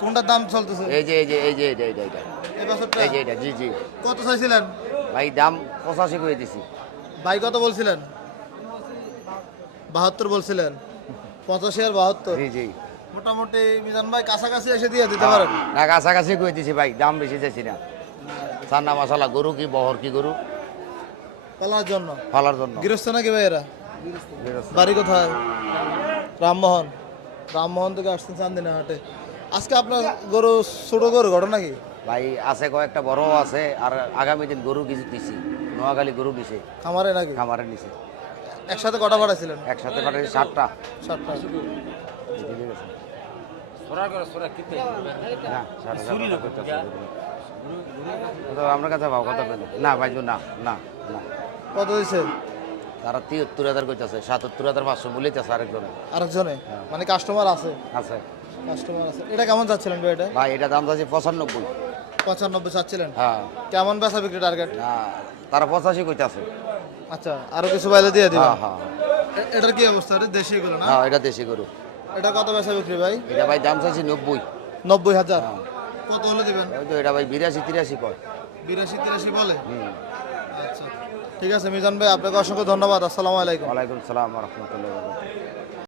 কোনটার দাম চলতেছে? এই যে এটা এই বছরটা এই যে এটা জি জি কত চাইছিলেন? ভাই দাম 85 করে দিছি। ভাই কত বলছিলেন? 72 বলছিলেন, 85 আর 72। জি জি মোটামুটি মিজান ভাই কাছাকাছি এসে দিয়ে দিতে পারেন। না কাছাকাছি করে দিছি ভাই, দাম বেশি চাইছি না। চান্না মশলা গরু কি বহর কি গরু পালার জন্য। ফলার জন্য। গৃহস্থ নাকি ভাই এরা? গৃহস্থ। বাড়ি কোথায়? রামমোহন। রামমোহন থেকে আসছেন চান্দিনা হাটে। আজকে আপনার গরু ছোট গরু ঘটনা কি? ভাই আছে কয়েকটা বড় আছে, আর আগামী দিন গরু কিছু দিছি, নোয়াখালী গরু দিছে খামারে নাকি? খামারে নিছে। একসাথে কটা পাঠাইছিলেন? একসাথে পাঠাইছি 7টা। 7টা। না, 7,000 করতেছে গরু। তো আপনার কাছে ভাও কত পেল? না ভাই না না না কত দিছে? তারা 73,000 করতেছে, 77,500 বলেছে আরেকজনে। আরেকজনে? মানে কাস্টমার আছে? আছে কাস্টমার আছে। এটা কেমন চাচ্ছিলেন ভাই এটা? ভাই, এটা দাম চাচ্ছি 95। 95 চাচ্ছিলেন? হ্যাঁ কেমন বেচা বিক্রি টার্গেট? না, তারা 85 কইতাছে। আচ্ছা, আরো কিছু বাইলে দিয়ে দিবেন। হ্যাঁ হ্যাঁ এটার কি অবস্থা? এটা দেশি গরু না? হ্যাঁ, এটা দেশি গরু। এটা কত বেচা বিক্রি ভাই? এটা ভাই দাম চাইছি 90। 90,000। হ্যাঁ। কত হলে দিবেন? ওই তো এটা ভাই 82-83 কয়। 82-83 বলে? হুম। আচ্ছা, ঠিক আছে মিজান ভাই, আপনাকে অসংখ্য ধন্যবাদ। আসসালামু আলাইকুম। ওয়ালাইকুম সালাম ওয়া রাহমাতুল্লাহি ওয়া বারাকাতুহু।